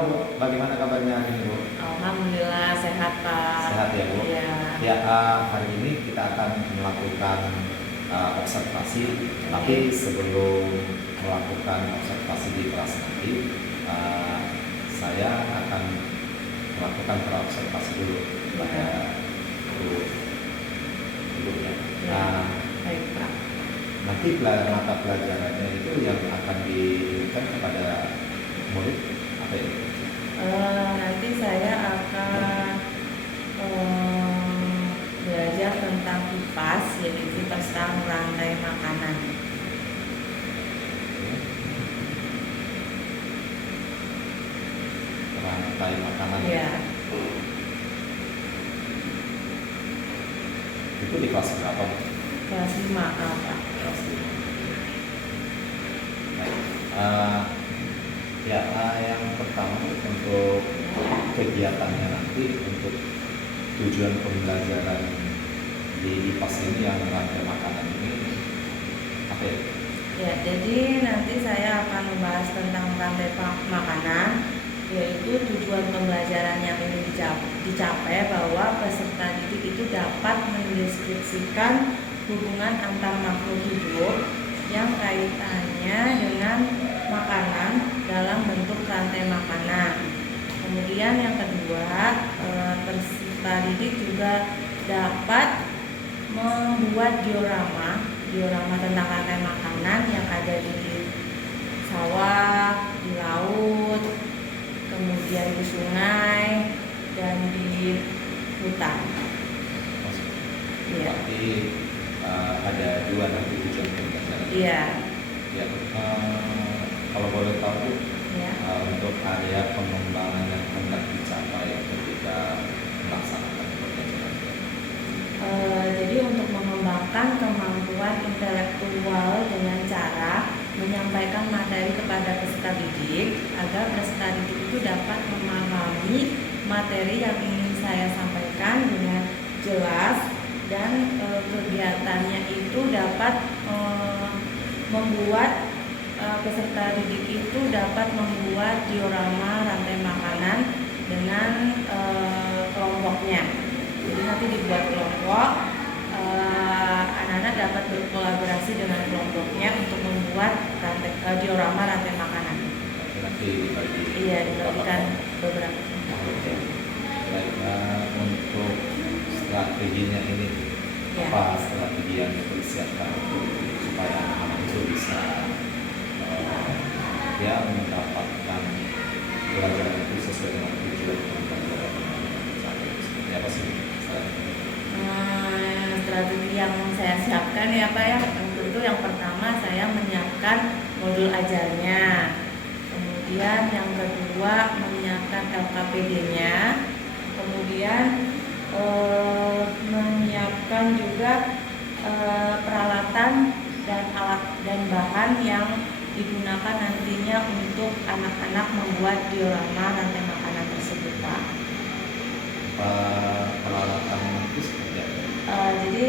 Bu, bagaimana kabarnya hari ini Bu? Alhamdulillah sehat Pak. Sehat ya Bu? Ya. Ya, hari ini kita akan melakukan observasi, tapi sebelum melakukan observasi di kelas nanti, saya akan melakukan observasi dulu pada ibu ya. Baik Pak. Nanti mata pelajarannya itu yang akan diberikan kepada murid apa ya? Nanti saya akan belajar tentang kipas, yaitu tentang rantai makanan. Rantai makanan. Ya. Itu di kelas berapa? Kelas 5 Pak. Kelas 5. Baik. Yang pertama untuk kegiatannya nanti, untuk tujuan pembelajaran di IPAS ini yang rantai makanan ini apa ya? Ya, jadi nanti saya akan membahas tentang rantai makanan, yaitu tujuan pembelajaran yang ingin dicapai bahwa peserta didik itu dapat mendeskripsikan hubungan antar makhluk hidup yang kaitannya dengan makanan dalam bentuk rantai makanan. Kemudian yang kedua, peserta didik juga dapat membuat diorama tentang rantai makanan yang ada di sawah, di laut, kemudian di sungai, dan di hutan. Iya. Berarti ada dua nanti tujuan pembelajaran. Iya. Ya, kalau boleh tahu Ya. untuk area pengembangan yang hendak dicapai ketika melaksanakan pembelajaran. Jadi untuk mengembangkan kemampuan intelektual dengan cara menyampaikan materi kepada peserta didik agar peserta didik itu dapat memahami materi yang ingin saya sampaikan dengan jelas, dan kegiatannya itu dapat membuat peserta didik itu dapat membuat diorama rantai makanan dengan kelompoknya. Jadi nanti dibuat kelompok, anak-anak dapat berkolaborasi dengan kelompoknya untuk membuat diorama rantai makanan. Nanti dibagi. Iya, dibagikan beberapa. Baik, untuk strateginya ini Ya. apa strategi yang dipersiapkan supaya anak-anak itu bisa mendapatkan pelajaran itu sesuai dengan tujuan pembelajaran. Seperti apa sih strategi? Strategi yang saya siapkan ya Pak ya, tentu yang pertama saya menyiapkan modul ajarnya, kemudian yang kedua menyiapkan LKPD-nya, kemudian menyiapkan juga peralatan dan alat dan bahan yang digunakan nantinya untuk anak-anak membuat diorama rantai makanan tersebut Pak. Peralatan itu seperti apa? Jadi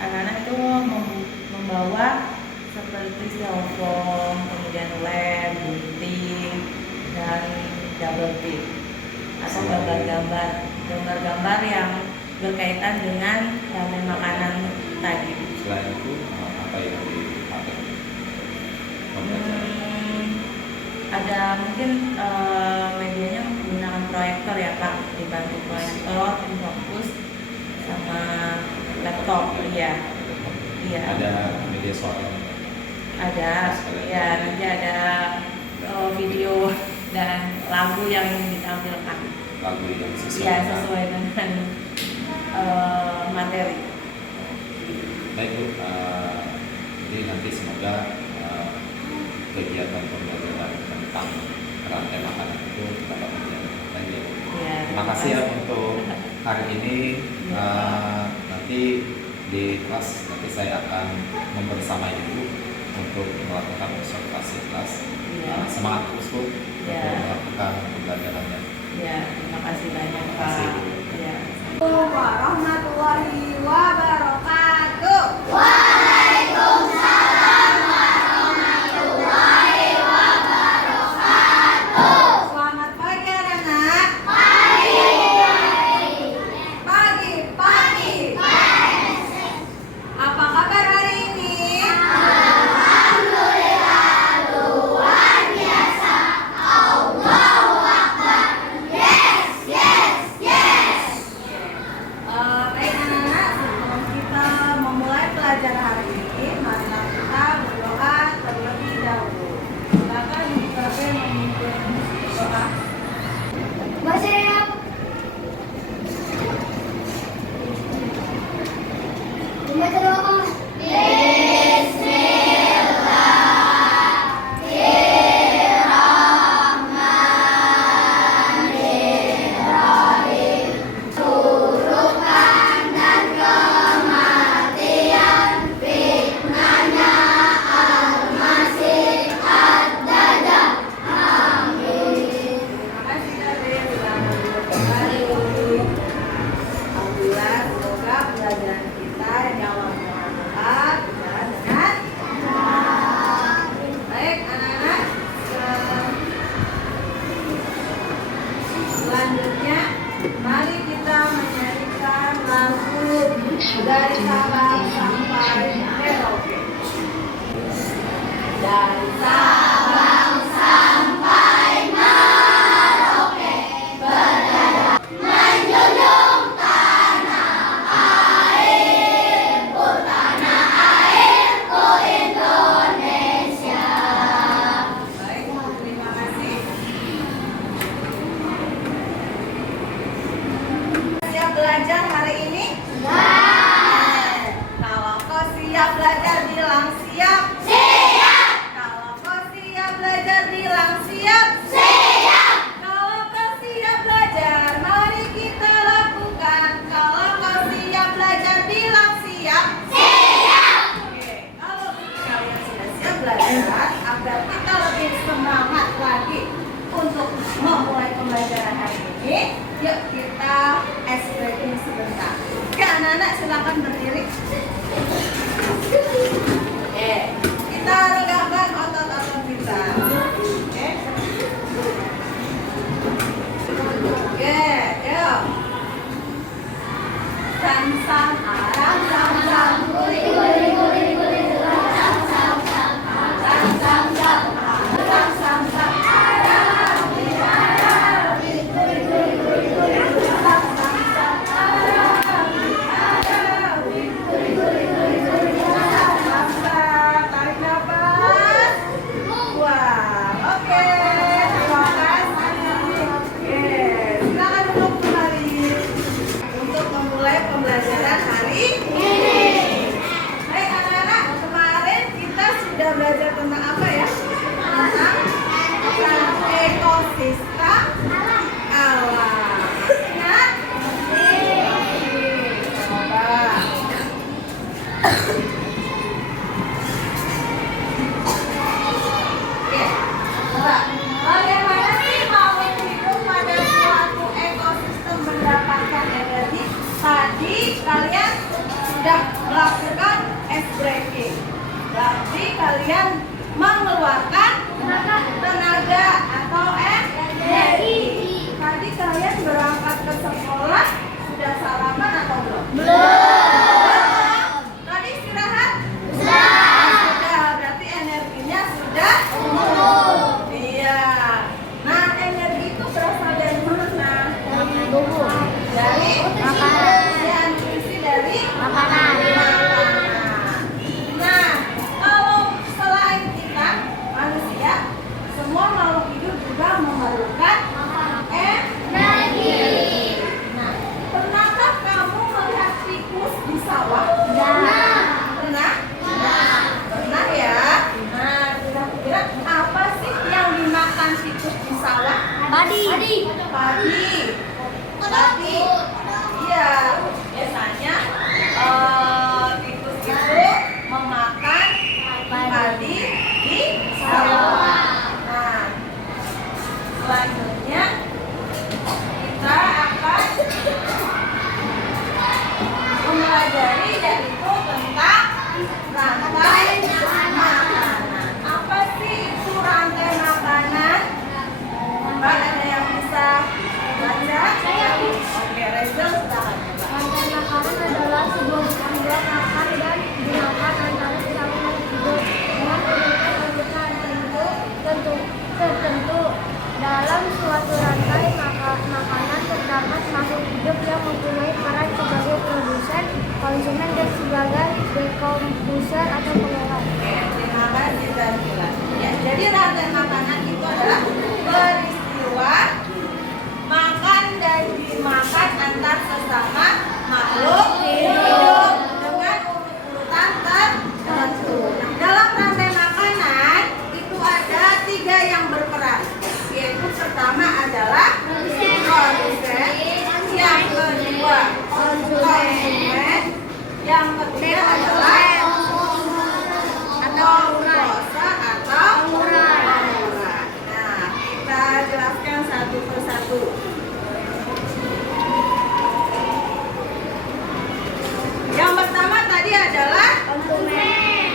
anak-anak itu membawa seperti styrofoam, kemudian lem, gunting, dan double tip atau gambar-gambar yang berkaitan dengan rantai makanan tadi. Selain itu apa yang dipakai? Ada mungkin medianya menggunakan proyektor ya Pak, dibantu proyektor, fokus sama laptop. Iya. Ada media suara. Ada. Ya, nanti ada video dan lagu yang ditampilkan. Lagu yang sesuai. Ya, sesuai dengan materi. Baik Bu, jadi nanti semoga kegiatan pembelajaran tentang rantai makanan itu dapat dijalankan ya. Terima kasih ya untuk hari ini. Nanti di kelas nanti saya akan membersamai Ibu untuk melakukan observasi kelas. Semangat terus Bu untuk melakukan pembelajarannya. Ya, terima kasih banyak Pak. Terima kasih Bu. Ya. Warahmatullahi wabarakatuh. Waalaikumsalam warahmatullahi wabarakatuh. Selamat pagi Mari kita menyanyikan lagu dari Sabang sampai Merauke. Dari Sabang sampai Merauke, menjunjung tanah airku Indonesia. Baik, terima kasih. Siap belajar hari ini? Kalau kau siap belajar bilang siap. Kalau kau siap belajar bilang siap. Kalau kau siap belajar, mari kita lakukan. Kalau kau siap belajar bilang siap. Oke, kalau kalian sudah siap belajar, agar kita lebih semangat lagi untuk memulai pembelajaran hari ini, yuk kita ice breaking sebentar. Oke, anak-anak silakan berdiri. Oke, kita regangkan otot-otot kita. Oke. Oke, yuk. Sam-sam arang, sam-sam guri guri guri guri gelang, sam-sam sam arang, sam-sam arang, sam-sam arang, guri guri guri guri guri gelang, sam-sam arang, guri guri guri guri guri gelang, sam-sam. Tarik nafas. Wah, oke. Terima kasih. Oke, silakan duduk kembali untuk memulai pembelajaran hari ini. Baik anak-anak, kemarin kita sudah belajar tentang apa ya? Tentang ekosistem alam. Ingat? Coba. Oke, coba. Bagaimana sih makhluk hidup pada suatu ekosistem mendapatkan energi? Tadi kalian sudah melakukan ice breaking. Berarti kalian mengeluarkan tenaga atau energi. Tadi kalian berangkat ke sekolah sudah sarapan atau belum? Belum. Tadi istirahat? Sudah. Berarti energinya sudah Iya. Nah, energi itu berasal dari mana? Dari makanan. Ya, nutrisi dari makanan. Nah, kalau selain kita manusia, semua makhluk hidup juga memerlukan energi. Nah, pernahkah kamu melihat tikus di sawah? Pernah? Pernah ya? Nah, kira-kira apa sih yang dimakan tikus di sawah? Padi. Iya, biasanya tikus itu memakan padi di sawah. Nah, selanjutnya kita akan mempelajari yaitu tentang rantai makanan. Apa sih itu rantai makanan? Mbak, ada yang bisa baca? Oke, Reza silakan. Rantai makanan adalah sebuah blok makan dan digunakan antara sesama makhluk hidup dengan urutan tertentu. Dalam suatu rantai makanan terdapat makhluk hidup yang mempunyai peran sebagai produsen, konsumen, dan sebagai dekomposer atau pengolah. Oke, terima kasih Zanila. Ya, jadi rantai makanan itu adalah peristiwa makan dan dimakan antar sesama makhluk hidup dengan urutan tertentu. Nah, dalam rantai makanan itu ada 3 yang berperan, yaitu pertama adalah produsen, yang kedua konsumen, yang ketiga adalah pengusaha atau pemurah. Nah, kita jelaskan satu persatu. Yang pertama tadi adalah konsumen.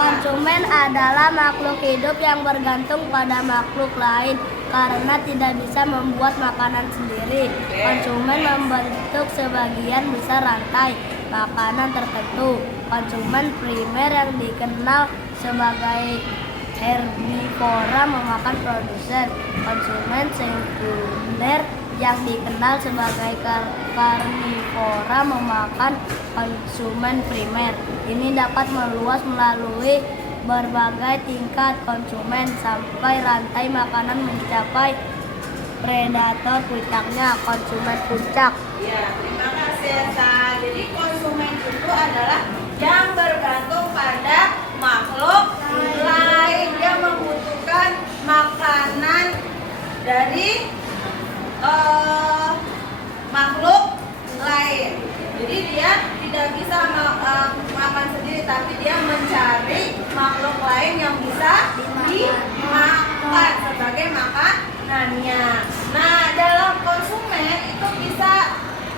Konsumen adalah makhluk hidup yang bergantung pada makhluk lain karena tidak bisa membuat makanan sendiri. Konsumen membentuk sebagian besar rantai makanan tertentu. Konsumen primer yang dikenal sebagai herbivora memakan produsen. Konsumen sekunder yang dikenal sebagai karnivora memakan konsumen primer. Ini dapat meluas melalui berbagai tingkat konsumen sampai rantai makanan mencapai predator puncaknya, konsumen puncak. Ya, terima kasih Esa. Jadi konsumen itu adalah yang bergantung pada makhluk lain. Dia membutuhkan makanan dari makhluk lain. Jadi dia tidak bisa makan sendiri, tapi dia mencari makhluk lain yang bisa dimakan sebagai makanannya. Nah, dalam konsumen itu bisa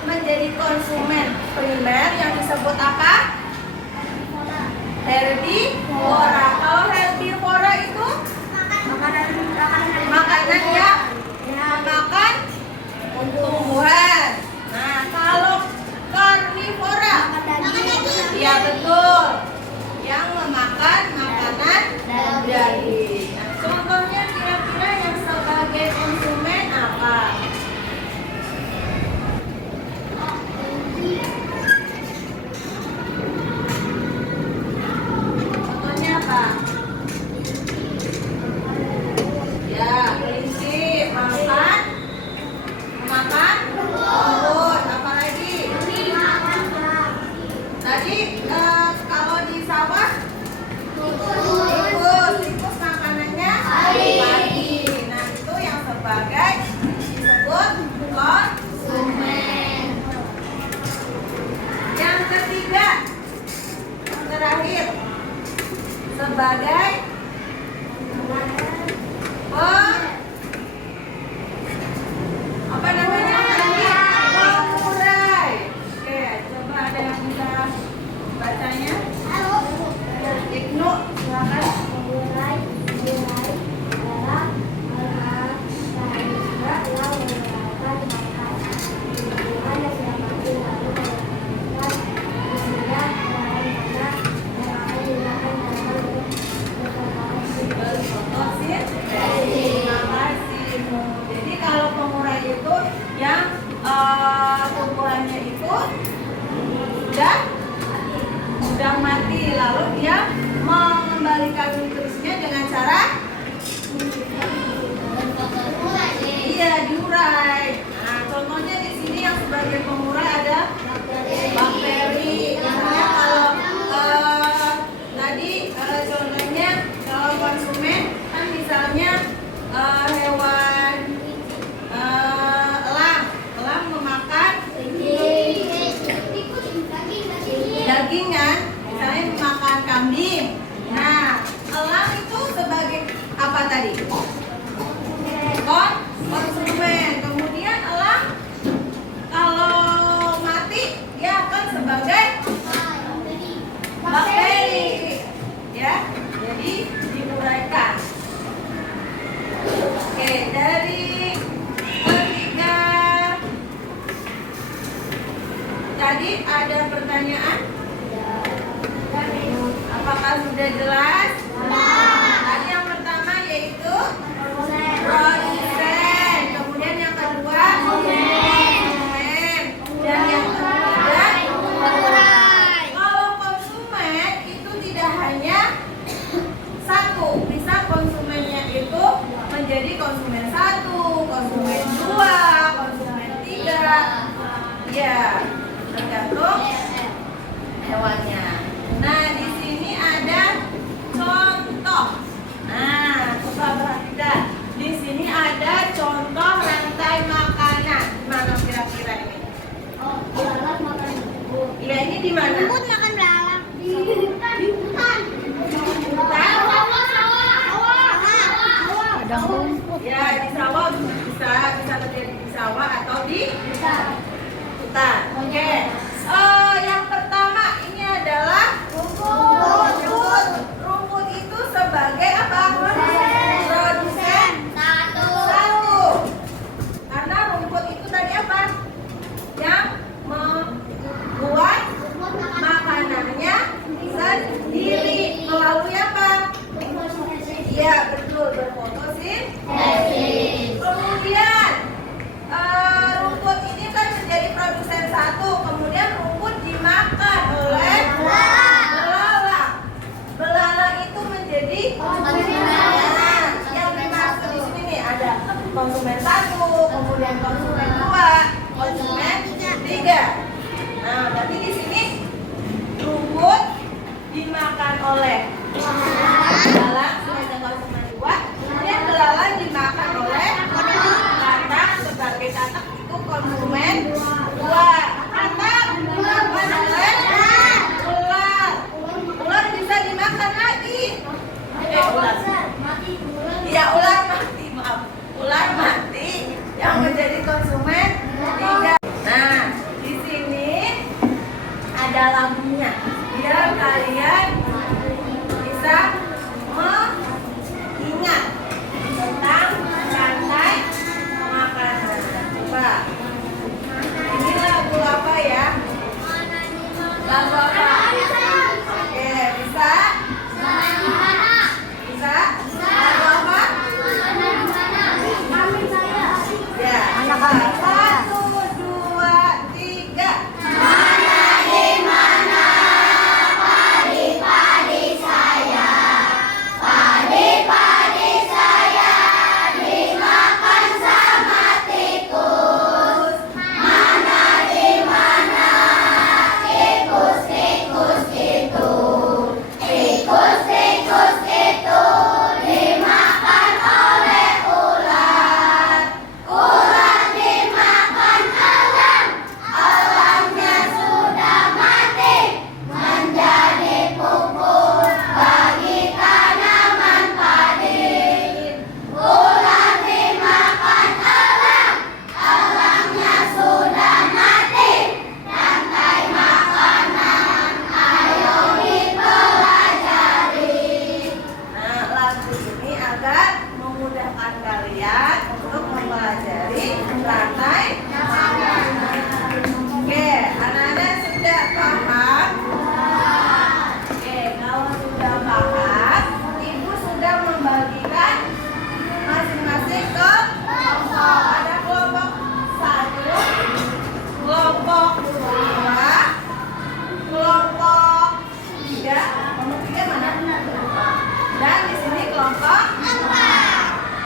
menjadi konsumen primer yang disebut apa? Herbivora. Kalau herbivora itu makanan yang memakan tumbuhan. Nah, kalau karnivora, ya betul, yang memakan makanan daging. Nah, contohnya kira-kira yang sebagai konsumen apa? Contohnya apa? Ya, kelinci makan rumput. Apa lagi? Tadi kalau di sawah tikus makanannya padi. Nah, itu yang sebagai disebut konsumen. Yang ketiga, yang terakhir, sebagai apa namanya? Pemurai. Oke, coba ada yang bisa bacanya? Ibnu, silakan. Terima kasih. Jadi kalau pengurai itu yang tumbuhannya itu sudah mati, lalu dia mengembalikan nutrisinya dengan cara diurai. Nah, contohnya di sini yang sebagai pengurai ada bakteri. Misalnya kalau tadi contohnya kalau konsumen kan misalnya hewan elang memakan daging kan, misalnya memakan kambing. Nah, elang itu sebagai apa tadi? Konsumen. Kemudian elang kalau mati dia akan sebagai bakteri, ya. Jadi diuraikan. Oke, dari ketiga tadi ada pertanyaan? Apakah sudah jelas? Tadi yang pertama yaitu produsen, kemudian yang kedua konsumen, dan yang ketiga pengurai. Kalau konsumen itu tidak hanya satu, bisa konsumennya itu menjadi konsumen 1, konsumen 2, konsumen 3, ya tergantung hewannya. Nah, di sini ada contoh. Nah, coba perhatikan. Di sini ada contoh rantai makanan. Mana kira-kira ini? Belalang makan rumput. Iya, ini di mana? Rumput makan belalang. Di hutan. Ada rumput. Ya, di sawah bisa terjadi di sawah atau di hutan. Oke. Yang pertama ini ada dimakan oleh belalang sebagai konsumen 2, kemudian belalang dimakan oleh katak sebagai katak itu konsumen 2. Katak dimakan oleh ular. Ular bisa dimakan lagi. Ular. Iya, ular mati, maaf. Ular mati yang menjadi konsumen 3. Nah, di sini ada lagunya biar kalian bisa mengingat tentang rantai makanan. Coba, ini lagu apa ya? Lagu apa? Oke, bisa? Bisa? Lagu apa? Ya, coba. 1, 2, 3. Memudahkan kalian untuk mempelajari rantai makanan. Oke, anak-anak sudah paham? Oke, kalau sudah paham, ibu sudah membagikan masing-masing ke kelompok. Ada kelompok 1, kelompok 2, kelompok 3. Kelompok 3 mana? Dan di sini kelompok 4.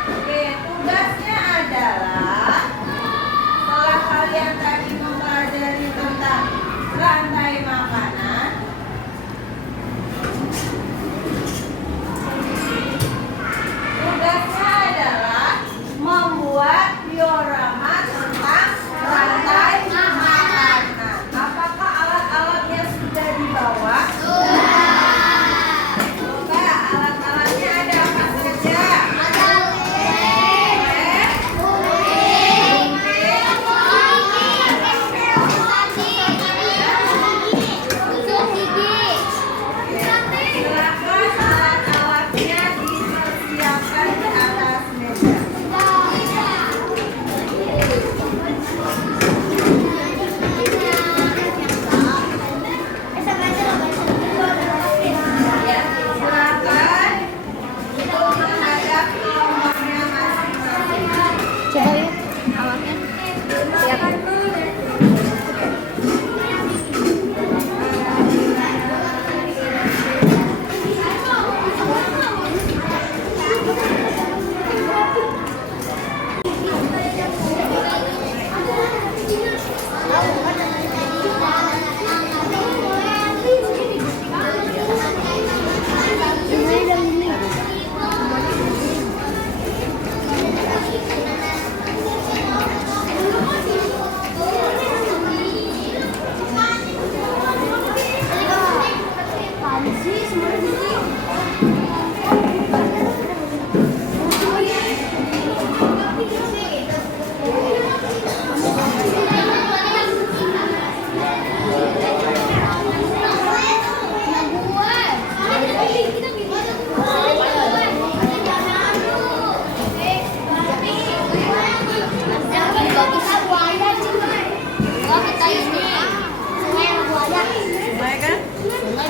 Oke, tugasnya adalah setelah kalian tadi mempelajari tentang rantai makanan, tugasnya adalah membuat diorama tentang rantai makanan. Apakah alat-alatnya sudah dibawa? Coba alat-alatnya ada apa saja? Silakan alat-alatnya dipersiapkan di atas meja. Ya, silakan untuk menghadap kelompoknya masing-masing. Coba yuk alatnya. Siap.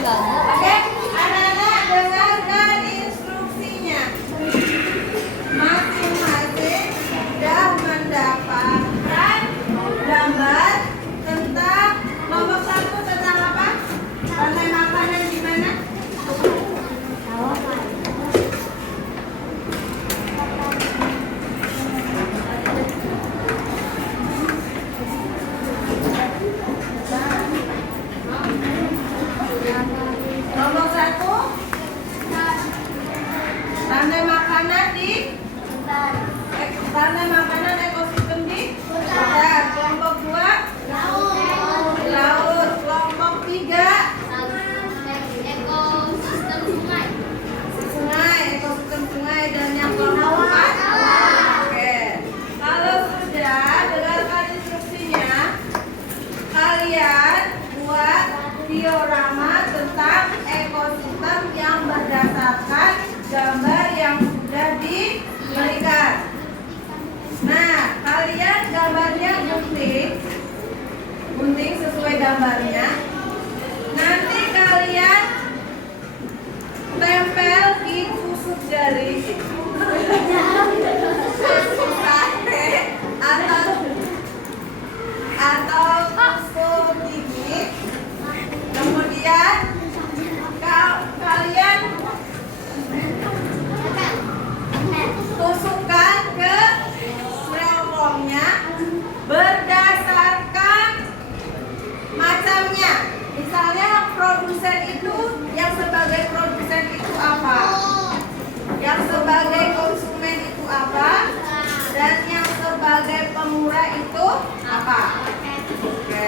Oke, anak gambarnya. Nanti kalian tempel di tusuk jari sate atau tusuk gigi. Kemudian kalian tusukkan ke brewongnya berdasarkan macamnya. Misalnya produsen itu, yang sebagai produsen itu apa, yang sebagai konsumen itu apa, dan yang sebagai pemurah itu apa. Oke.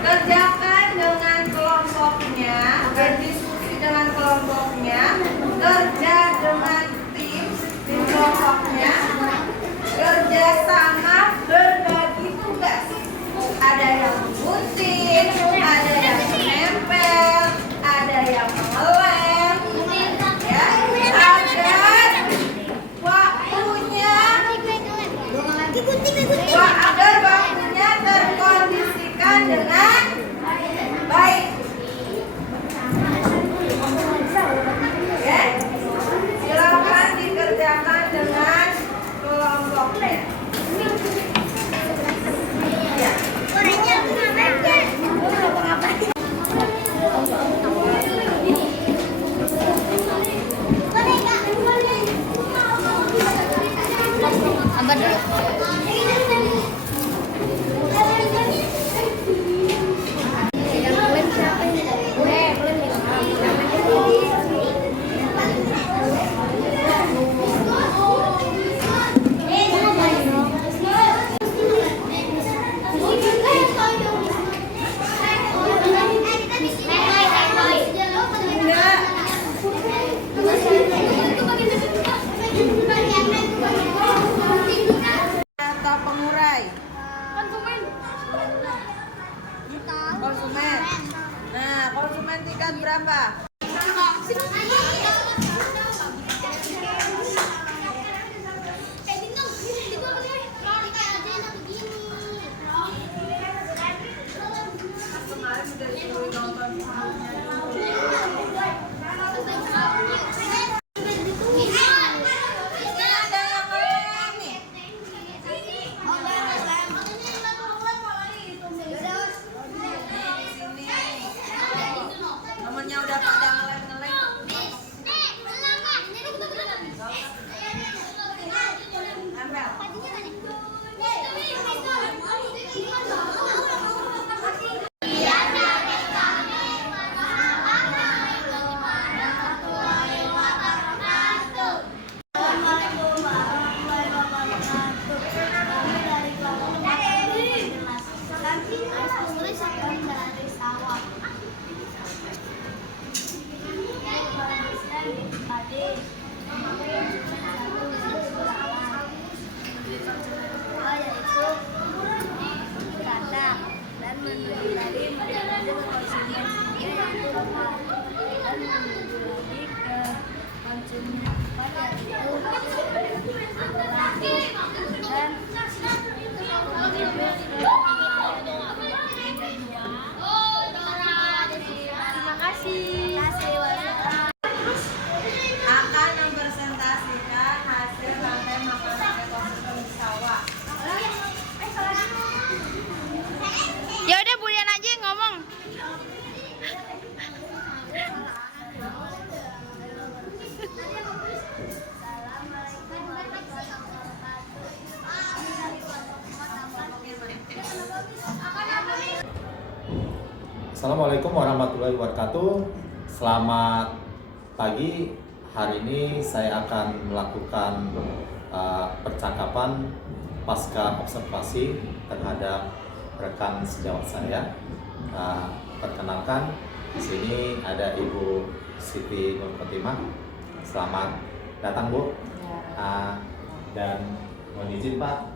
Kerjakan dengan kelompoknya, berdiskusi dengan kelompoknya, kerja dengan tim kelompoknya, kerja sama, berbagi tugas. Ada yang gunting, ada yang menempel, ada yang mengelem, ya, agar waktunya terkondisikan dengan baik. Oke, silakan dikerjakan dengan kelompoknya. Ya. Atau pengurai? Konsumen. Nah, konsumen tingkat berapa? Kemarin sudah disuruh nonton filmnya dulu. Temennya udah pada ngeleng-ngeleng. Terima kasih. Akan mempresentasikan hasil rantai makanan ekosistem di sawah. Ya udah Bu Lian aja yang ngomong. Assalamualaikum warahmatullahi wabarakatuh. Selamat pagi. Hari ini saya akan melakukan percakapan pasca observasi terhadap rekan sejawat saya. Perkenalkan, di sini ada Ibu Siti Nur Khotimah. Selamat datang Bu. Dan mohon izin Pak,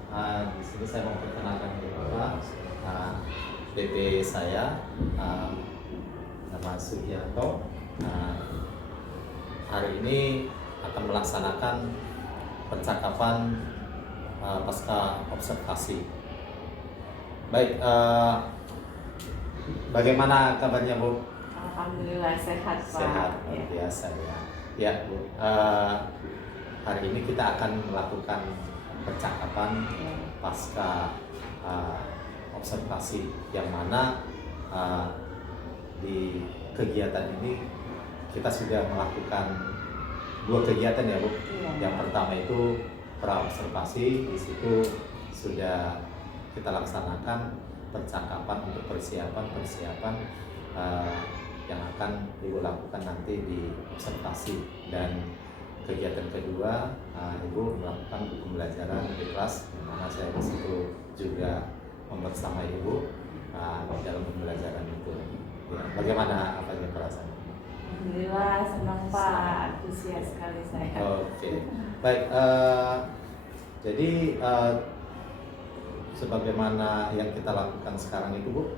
di sini saya mau perkenalkan Bapak. PP saya nama Sugianto. Hari ini akan melaksanakan percakapan pasca observasi. Baik, Bagaimana kabarnya Bu? Alhamdulillah sehat Pak. Sehat, Ya. luar biasa ya. Ya Bu, hari ini kita akan melakukan percakapan pasca observasi, yang mana di kegiatan ini kita sudah melakukan 2 kegiatan ya Bu. Iya. Yang pertama itu praobservasi, di situ sudah kita laksanakan percakapan untuk persiapan yang akan Ibu lakukan nanti di observasi. Dan kegiatan kedua, Ibu melakukan pembelajaran di kelas, di mana saya di situ juga bersama Ibu dalam pembelajaran itu. Ya, bagaimana perasaan? Alhamdulillah senang Pak, antusias sekali saya. Oke, baik. Jadi sebagaimana yang kita lakukan sekarang itu Bu,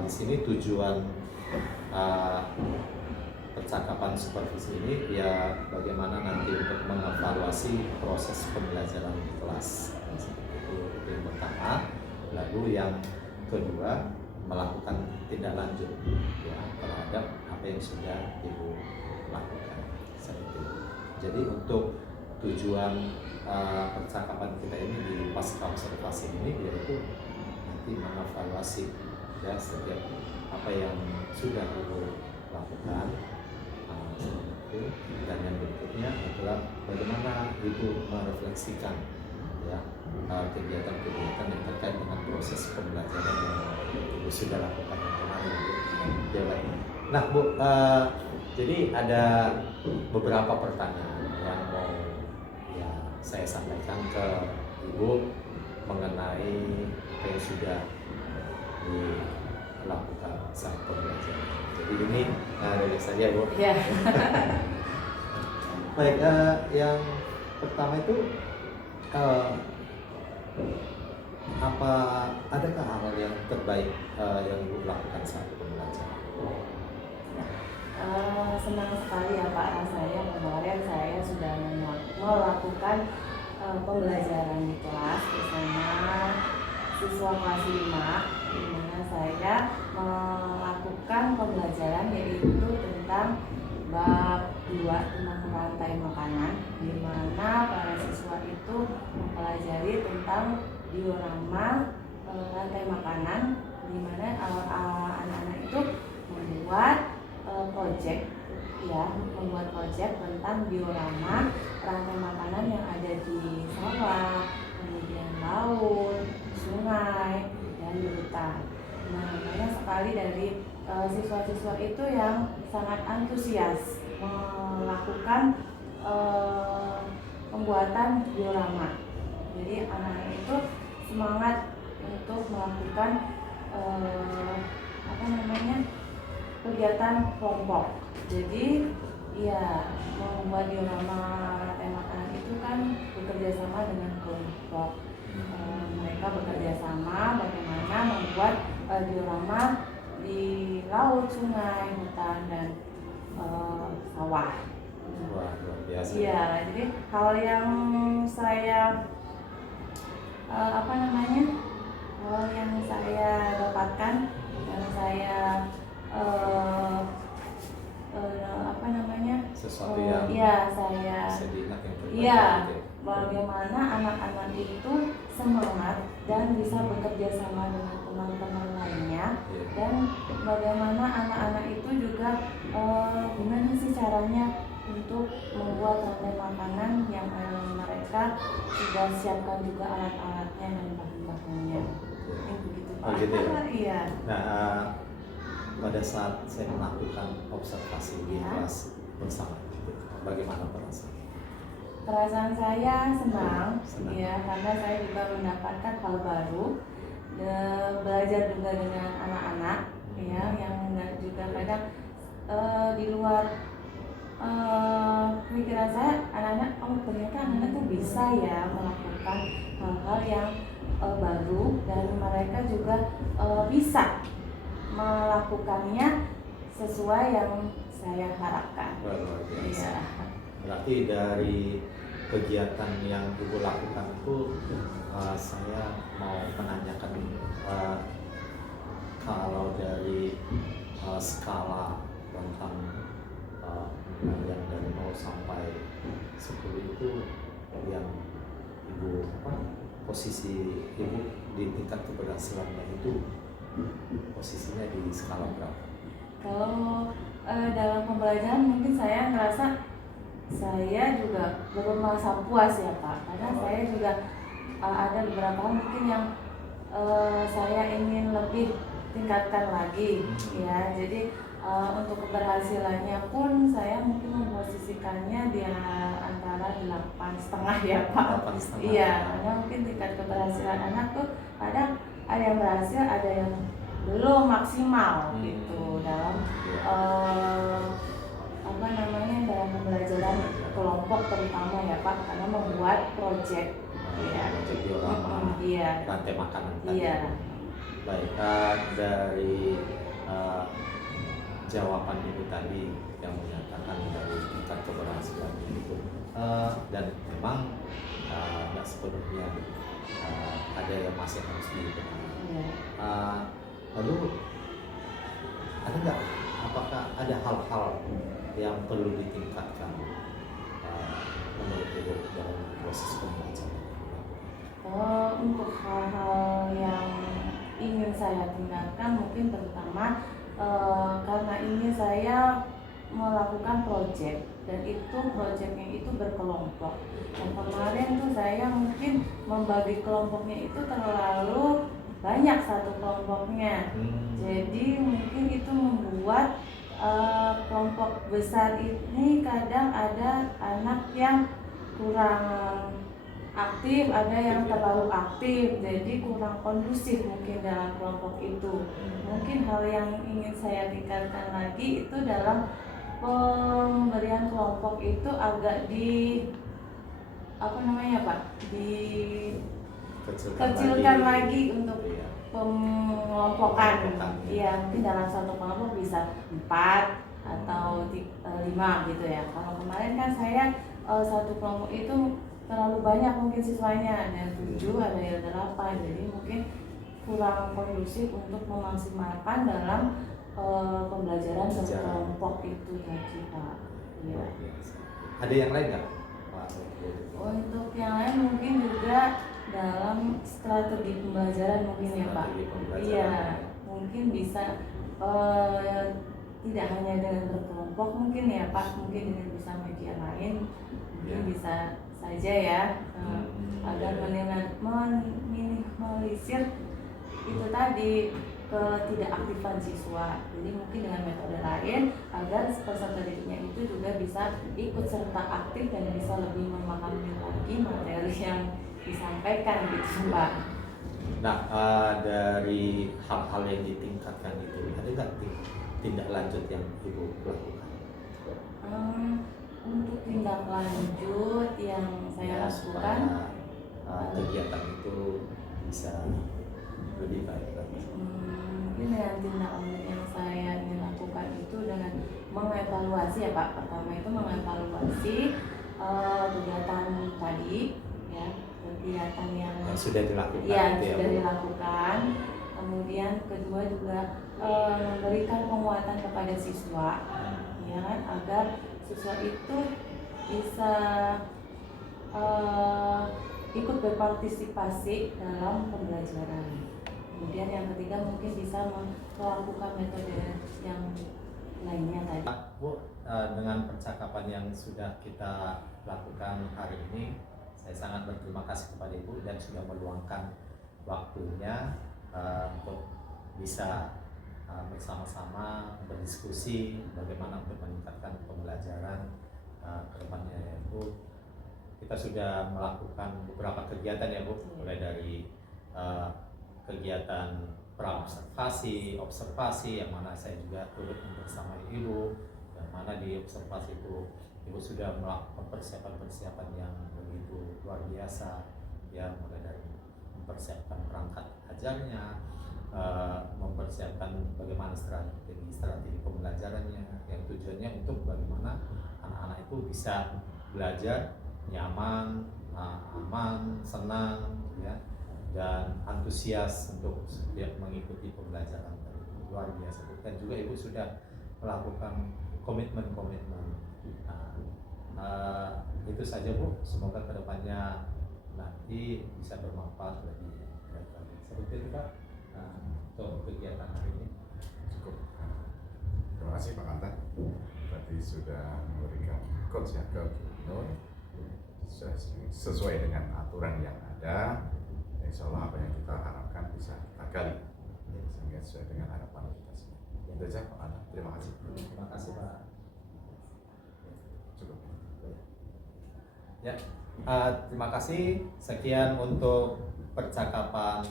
di sini tujuan percakapan supervisi ini ya bagaimana nanti untuk mengevaluasi proses pembelajaran di kelas. Itu yang pertama. Lalu yang kedua, melakukan tindak lanjut ya terhadap apa yang sudah Ibu lakukan. Seperti itu. Jadi untuk tujuan percakapan kita ini di pasca observasi ini yaitu nanti mengevaluasi ya setiap apa yang sudah Ibu lakukan. Itu. Dan yang berikutnya adalah bagaimana Ibu merefleksikan ya kegiatan-kegiatan yang terkait dengan proses pembelajaran yang Ibu sudah lakukan kemarin Bu. Ya, baik. Nah Bu, jadi ada beberapa pertanyaan yang mau ya saya sampaikan ke Ibu mengenai apa yang sudah dilakukan saat pembelajaran. Jadi ini relax saja Bu. Ya. Baik, yang pertama itu adakah hal yang terbaik yang Ibu lakukan saat pembelajaran? Senang sekali ya Pak, rasanya kemarin saya sudah melakukan pembelajaran di kelas bersama siswa kelas 5, di mana saya melakukan pembelajaran yaitu tentang bab 2 tentang rantai makanan, di mana para siswa itu mempelajari tentang diorama rantai makanan, di mana anak-anak itu membuat membuat proyek tentang diorama rantai makanan yang ada di sawah, kemudian laut, sungai, dan di hutan. Nah, banyak sekali dari siswa-siswa itu yang sangat antusias melakukan pembuatan diorama. Jadi anak-anak itu semangat untuk melakukan kegiatan kelompok. Jadi ya membuat diorama rantai makanan itu kan bekerja sama dengan kelompok. Mereka bekerja sama bagaimana membuat diorama di laut, sungai, hutan, dan sawah. Wah, luar biasa. Iya, jadi hal yang saya hal yang saya dapatkan, yang saya sesuatu yang saya bisa diingat yang terbaik. iya, gitu. bagaimana anak-anak itu semangat dan bisa bekerja sama dengan teman-teman lainnya, dan bagaimana anak-anak itu juga gimana sih caranya untuk membuat rantai makanan yang mereka sudah siapkan juga alat-alatnya dan bahan-bahannya. Begitu Pak. Oh, gitu ya? Iya. Nah, pada saat saya melakukan observasi di Ya. kelas bersama, bagaimana perasaan? Perasaan saya senang. Senang. Ya, karena saya juga mendapatkan hal baru, belajar juga dengan anak-anak, ya, yang juga kadang di luar pikiran saya, anak-anak, ternyata anak-anak tuh bisa ya melakukan hal-hal yang baru, dan mereka juga bisa melakukannya sesuai yang saya harapkan. Luar biasa. Iya. Berarti dari kegiatan yang Ibu lakukan itu saya mau menanyakan Kalau dari skala tentang yang dari 0 sampai 10 itu yang ibu posisi ibu di tingkat keberhasilannya itu posisinya di skala berapa? Kalau dalam pembelajaran mungkin saya ngerasa saya juga belum merasa puas ya Pak, karena saya juga ada beberapa hal mungkin yang saya ingin lebih tingkatkan lagi ya. Jadi untuk keberhasilannya pun saya mungkin memposisikannya di antara 8,5 ya Pak. 8,5. Iya, karena mungkin tingkat keberhasilan anak tuh kadang ada yang berhasil, ada yang belum maksimal gitu dalam dalam pembelajaran kelompok terutama ya Pak, karena membuat project ya. Iya. Rantai makanan tadi. Iya. Baik, dari jawaban ibu tadi yang menyatakan dari tingkat keberhasilan itu dan memang nggak sepenuhnya ada yang masih harus dibenahi. Iya. Lalu ada nggak? Apakah ada hal-hal yang perlu ditingkatkan menurut ibu dalam proses pembelajaran? Untuk hal-hal yang ingin saya tingkatkan mungkin terutama karena ini saya melakukan project dan itu projectnya itu berkelompok. Dan kemarin tuh saya mungkin membagi kelompoknya itu terlalu banyak satu kelompoknya. Jadi mungkin itu membuat kelompok besar ini kadang ada anak yang kurang aktif, ada yang terlalu aktif, jadi kurang kondusif mungkin dalam kelompok itu. Mungkin hal yang ingin saya tingkatkan lagi itu dalam pemberian kelompok itu agak kecilkan lagi untuk pengelompokan. Iya, mungkin dalam satu kelompok bisa 4 atau 5 gitu ya. Kalau kemarin kan saya satu kelompok itu terlalu banyak mungkin siswanya, ada 7, ada yang 8, jadi mungkin kurang kondusif untuk memaksimalkan dalam pembelajaran berkelompok itu tadi Pak. Ya. Ada yang lain nggak Pak? Untuk yang lain mungkin juga dalam strategi pembelajaran mungkin ya Pak. Iya, mungkin bisa tidak hanya dengan berkelompok mungkin ya Pak, mungkin dengan bisa media lain mungkin bisa saja ya agar meminimalisir itu tadi ketidakaktifan siswa. Jadi mungkin dengan metode lain agar peserta didiknya itu juga bisa ikut serta aktif dan bisa lebih memahami lagi materi yang disampaikan gitu Pak. Nah, dari hal-hal yang ditingkatkan itu ada nggak tindak lanjut yang ibu lakukan? Untuk tindak lanjut yang saya lakukan kegiatan itu bisa lebih baik lagi. Mungkin dengan tindak lanjut yang saya ingin lakukan itu dengan mengevaluasi ya Pak. Pertama itu mengevaluasi kegiatan tadi ya, kegiatan yang sudah dilakukan. Ya, sudah dilakukan. Kemudian kedua juga memberikan penguatan kepada siswa ya kan, agar siswa itu bisa ikut berpartisipasi dalam pembelajaran. Kemudian yang ketiga mungkin bisa melakukan metode yang lainnya tadi. Bu, dengan percakapan yang sudah kita lakukan hari ini, saya sangat berterima kasih kepada Ibu dan sudah meluangkan waktunya untuk bisa bersama-sama berdiskusi bagaimana untuk meningkatkan pembelajaran ke depannya ya Bu. Kita sudah melakukan beberapa kegiatan ya Bu, mulai dari kegiatan praobservasi, observasi yang mana saya juga turut bersama Ibu, yang mana di observasi itu Ibu sudah melakukan persiapan-persiapan yang begitu luar biasa ya, mulai dari mempersiapkan perangkat ajarnya, mempersiapkan bagaimana strategi pembelajarannya, yang tujuannya untuk bagaimana anak-anak itu bisa belajar nyaman, aman, senang ya, dan antusias untuk setiap mengikuti pembelajaran tadi. luar biasa Bu. Dan juga Ibu sudah melakukan komitmen-komitmen. Itu saja Bu, semoga kedepannya nanti bisa bermanfaat lebih baik lagi. Seperti itu Pak, untuk kegiatan hari ini. Cukup. Terima kasih Pak Antan. Tadi sudah memberikan coach ya ke Nur sesuai dengan aturan yang ada. Insya Allah apa yang kita harapkan bisa kita gali sehingga sesuai dengan harapan kita semua. Itu saja Pak Antan. Terima kasih. Terima kasih Pak. Cukup. Ya, terima kasih. Sekian untuk percakapan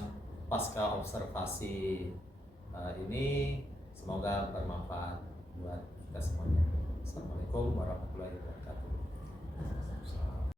pasca observasi ini. Semoga bermanfaat buat kita semuanya. Assalamualaikum warahmatullahi wabarakatuh.